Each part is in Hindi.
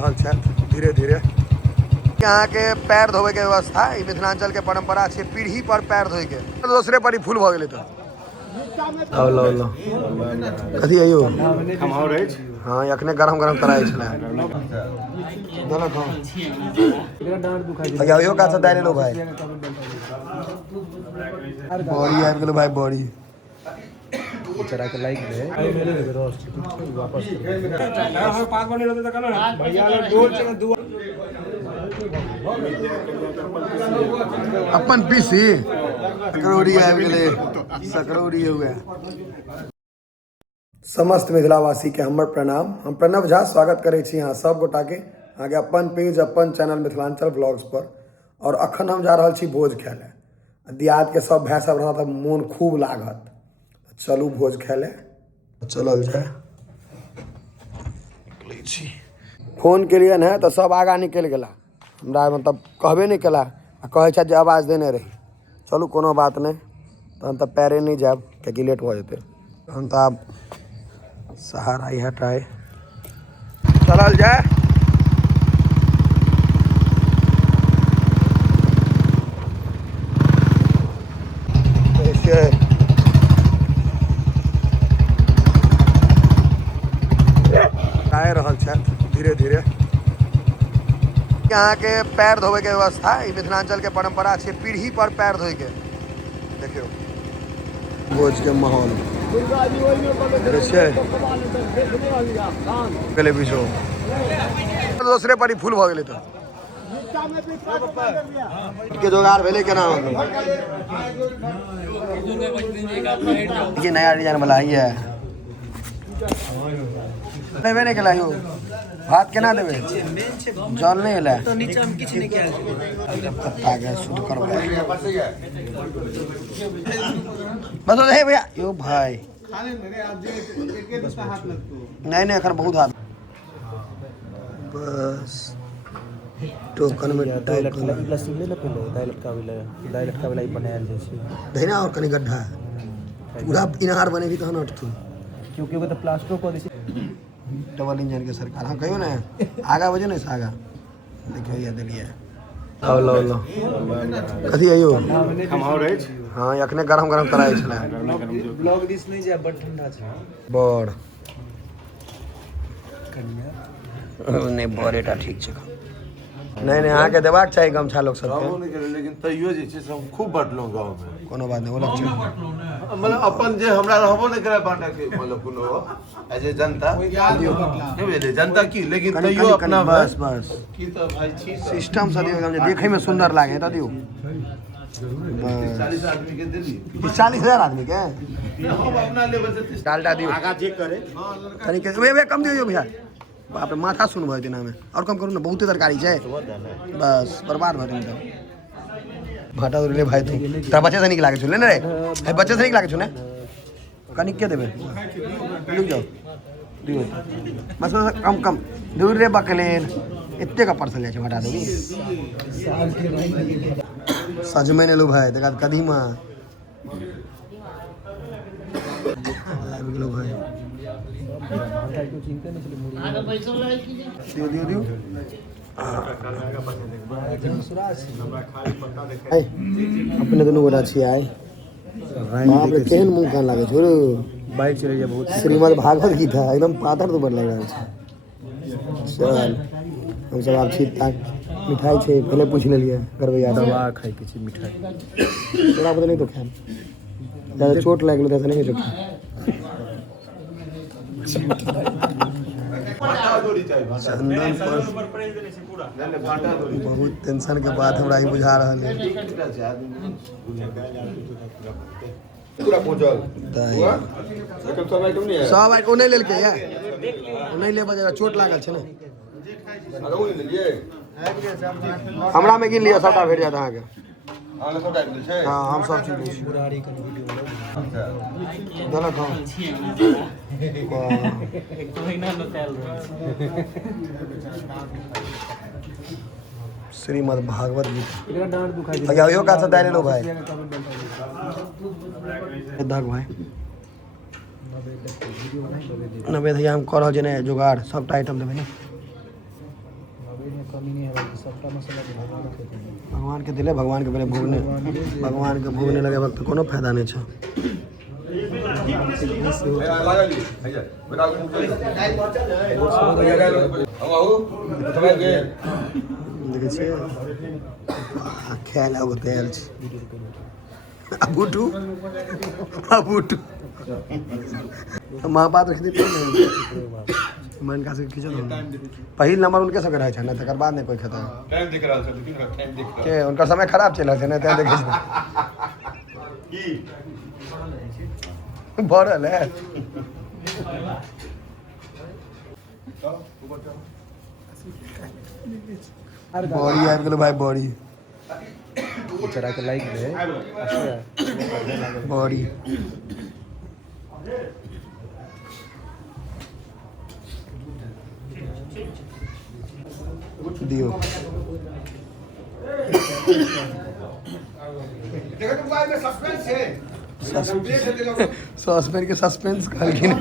रहल छथि धीरे धीरे। यहाँ के पैर धोवे के व्यवस्था ई मिथिलांचल के परंपरा छै, पीढ़ी पर पैर धोए के। दूसरे पर ही फूल भ गेलै त कथी आइयो हाँ अखने गरम गरम कराई छलै देलक हाँ अइयो का से दाइले लो भाई बॉडी आबि गेलो भाई बॉडी चढ़ा के लाइक दे वापस अपन पीसी सकरौड़ी आबि गेलै सकरौड़ी हुए। समस्त मिथिलावासी के हमर प्रणाम। हम प्रणव झा स्वागत करै छी अहाँ सब गोटा के आगे अपन पेज अपन चैनल मिथिलांचल ब्लॉग्स पर। और अखन हम जा रहल छी भोज खाय ले। दियाद के सब भाई सब रहत मोन खूब लागत। चलू भोज खाय ले चलल जाए। निकलै छी फोन केलिए ने तो सब आगा निकल गेला हमरा मतलब कहबे नहीं केला आ कहे छै जे आवाज देने रही। चलू कोनो बात नहीं तहन तो पैरे नहीं जाब कियाकि लेट हो जेतै। तहन तो आब सहारा ही हटाए चलल जाए। आए रहल छथि धीरे धीरे। यहाँ के पैर धोवे के व्यवस्था ई मिथिलांचल के परंपरा छै, पीढ़ी पर पैर धोए के। देखियो भोज के माहौल पहले पीछो दूसरे पर ही फूल भ गेलै त के जोगाड़ भेलै केना ये नया डिजाइन वाला है देवे नहीं केला यो भात केना देवे जल नहीं एला तो नीचे हम किछ नहीं किया पत्ता के शुद्ध करबा बस हे भैया यो भाई खाने मेरे आप जे एक हाथ लगतो नहीं एखन बहुत हाथ बस टोकन में डायलेक्ट प्लस ले ले पहले डायलेक्ट का वाला ही बनायल जाय छै धैना और कनी गड्ढा पूरा इनार बनेबी तहन हटतू क्योंकि वो तो प्लास्टर को दे डबल इंजन के सरकार हाँ कहियो ना आगा बजे नहीं आगा देखियो ये दिलिए आओ लो लो कथी आइयो हम और हाँ अखने गरम गरम कराई छलै ब्लॉग दिस नहीं जाय बड़ ठंडा छै बड़ कन्या नहीं बड़ेटा ठीक छै नहीं नहीं अहाँ के देबाक चाहिए गमछा लोग सब लेकिन तैयो जे छै सब खूब बांटलो गांव में कोनो बात नहीं बोलक छै मतलब अपन जे हमरा रहबो नहीं करे बांटा के मतलब कोनो एज ए जनता नहीं भेले जनता की लेकिन तैयो अपना बस बस की तो भाई छी सिस्टम से दियो एकदम जे देखे में सुंदर लागे त दियो 40 आदमी के देली 40000 आदमी के हम अपना लेवल से डालटा दियो आगा जे करे कनी के वे कम दियो भैया बाप रे माथा सुन भए दिना में और कम करू ना बहुते तरकारी छै बस बर्बाद भ दिन त भाटा ले भाई तू त बच्चे से निक लागे छ ले रे है बच्चे से निक लागे छ ने कनिक के देबे रुक जाओ दियो बस कम कम दूर रे बकलेन एते का परसल जाय छ भाटा देबी सजमे ने लो भाई तका कदीमा लो भाई दियो दियो दियो अपने दोनों गोटा छी आए बाप रे केहन मुंह कान लागे छोरो बाइक चले जा बहुत श्रीमद् भागवत गीता एकदम पातर तो बड़ लग रहल छै चल हम सब आप छी तक मिठाई छै पहले पूछ लेलिए करबै याद दवा खाई के छी मिठाई तोरा बता नहीं तो खान ज्यादा चोट लाग गेलो त नहीं जो चंदन पर बहुत टेंशन के बाद हमरा ही बुझा रहल है पूरा पहुंचल सब आइटम नहीं लेल के है नहीं ले बजेगा चोट लागल छै ना हमरा में गिन लिया सबटा भेट जात अहाँ के हाँ हम सब चीज लै छी देलक हाँ श्रीमद् भागवत गीता अइयो का से दाइले लो भाई दग भाई नवेद हम कर जे ने जुगाड़ सबटा आइटम देबे ने कमी नहीं है भाई, सबका मसाला तो भगवान के देते हैं। भगवान के दिले, भगवान के पहले भोगने, भगवान के भोगने लगे वक्त कोनो फायदा नहीं छा। देखै छियै ख्याल आगो तैयार छै अबूटू अबूटू महापात रख दी मन का से खींचो पहिल नंबर उनके संग रहै छै ना, तकर बाद नहीं कोई खाता टाइम दिख रहा है, लेकिन टाइम दिख रहा के उनका समय खराब चल रहा है ना, तै देखै छै बढ़ल है बॉडी आबि गेलो भाई, बॉडी चढ़ा के लाइक दे बॉडी दियो देखो तुम भाई में सस्पेंस है, सस्पेंस के सस्पेंस कहलखिन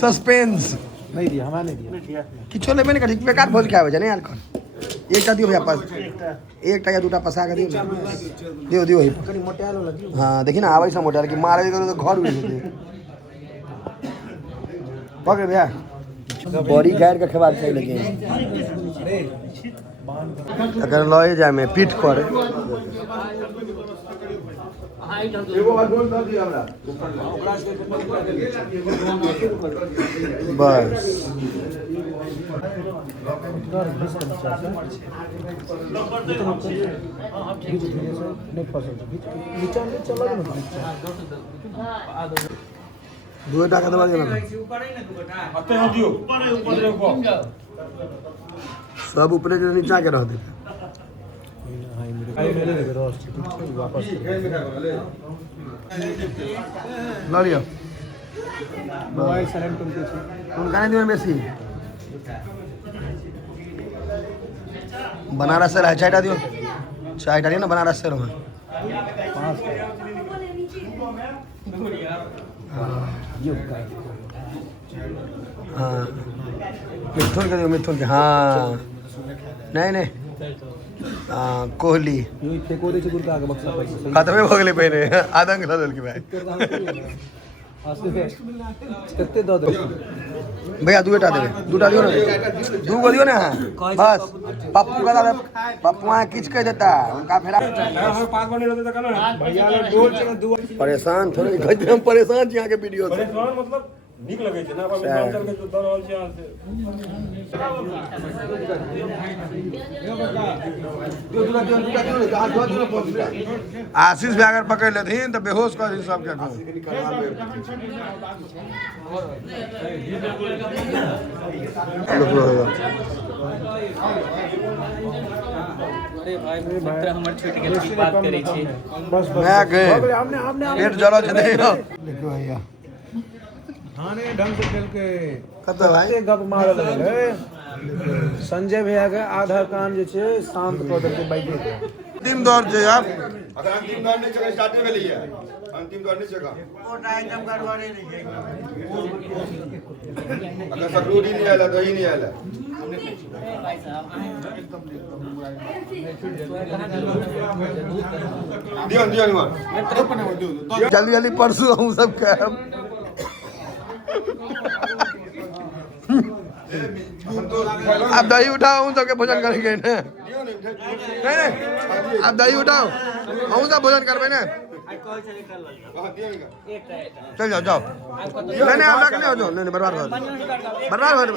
सस्पेंस नहीं दिया, हमारा नहीं दिया। किछो लेबे नहीं करी, बेकार भोज के आवे छै नहीं अल्कोहल। एकटा दियो भैया पास, एकटा या दूटा पसा के दियो, दियो दियो ही कनी मोटालो लगी। हाँ देखी ना आवे से मोटाल की मारे करो तो घर उड़ जेते पकड़ भैया बॉडी गाड़ के खिलाड़ चाहिए लेकिन अगर लए जाए में पीठ पर बस दो टाका दबा दियो ना सब ऊपरे के नीचा के रह दे वापस ला लियो मोबाइल साइलेंट कर दीजिए। उनका नहीं दियो बेसी बनारस से रहा चायटा दियो, चायटा दियो ना बनारस से रहा हाँ मिथुन के दियो, मिथुन के हाँ नहीं नहीं हाँ कोहली फेंको दे गुरका आगे बक्सा पैसा खत्मे हो गेलै पहिने आदंग लदल के भाई कितने दो दे भैया दूटा देबे, दूटा दियो ना, दूगो दियो ना बस। पप्पू का दादा पप्पू वहाँ किच कह देता उनका फेरा परेशान थोड़े हम परेशान छी यहाँ के वीडियो से मतलब निक लगे छै ना, अपन मिथिलांचल के जो दऽ रहल छै अहाँ से आशीष भी अगर पकड़ लेथिन तो बेहोश कर दी सबके पेट जल देखियो भैया थाने ढंग से खेल के कत भाई गप मारे लगे। संजय भैया के आधार कार्ड जे छै शांत कऽ देलकै बाइके के। अंतिम दौर छै अब, अगर अंतिम दौर नहीं चला, स्टार्ट में लिया अंतिम दौर नहीं चला, अगर सकरूरी नहीं आला दही नहीं आला दियो दियो निमान जल्दी जल्दी परसों हम सब कहब आप दही उठाओ हम सबके भोजन करेंगे ना, नहीं नहीं आप दही उठाओ हम सब भोजन करबे ना, चल जाओ जाओ नहीं नहीं आप रखने हो जाओ, नहीं नहीं बर्बाद बर्बाद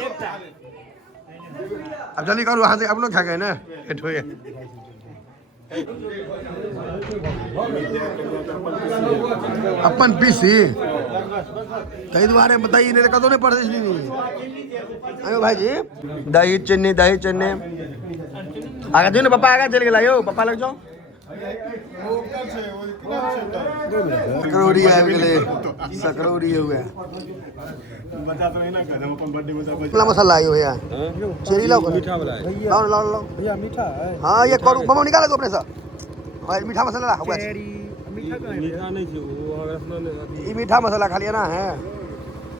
अब जल्दी करो वहाँ से आप लोग खा गए ना पेट हो गया। अपन पीसी कई दुआरे बताइए नहीं कदों नहीं पढ़ते नहीं अरे भाई जी दही चीनी आगे जो ना पापा आगे चल गया यो पापा लग जाओ सकरौरी आ गेले सकरौरी हो गया मसाला आयो भैया चेरी लाओ मीठा वाला लाओ लाओ लाओ भैया मीठा है। हाँ ये करू बम निकाल दो अपने से मीठा मसाला मीठा नहीं ये मीठा मसाला खा लिया ना है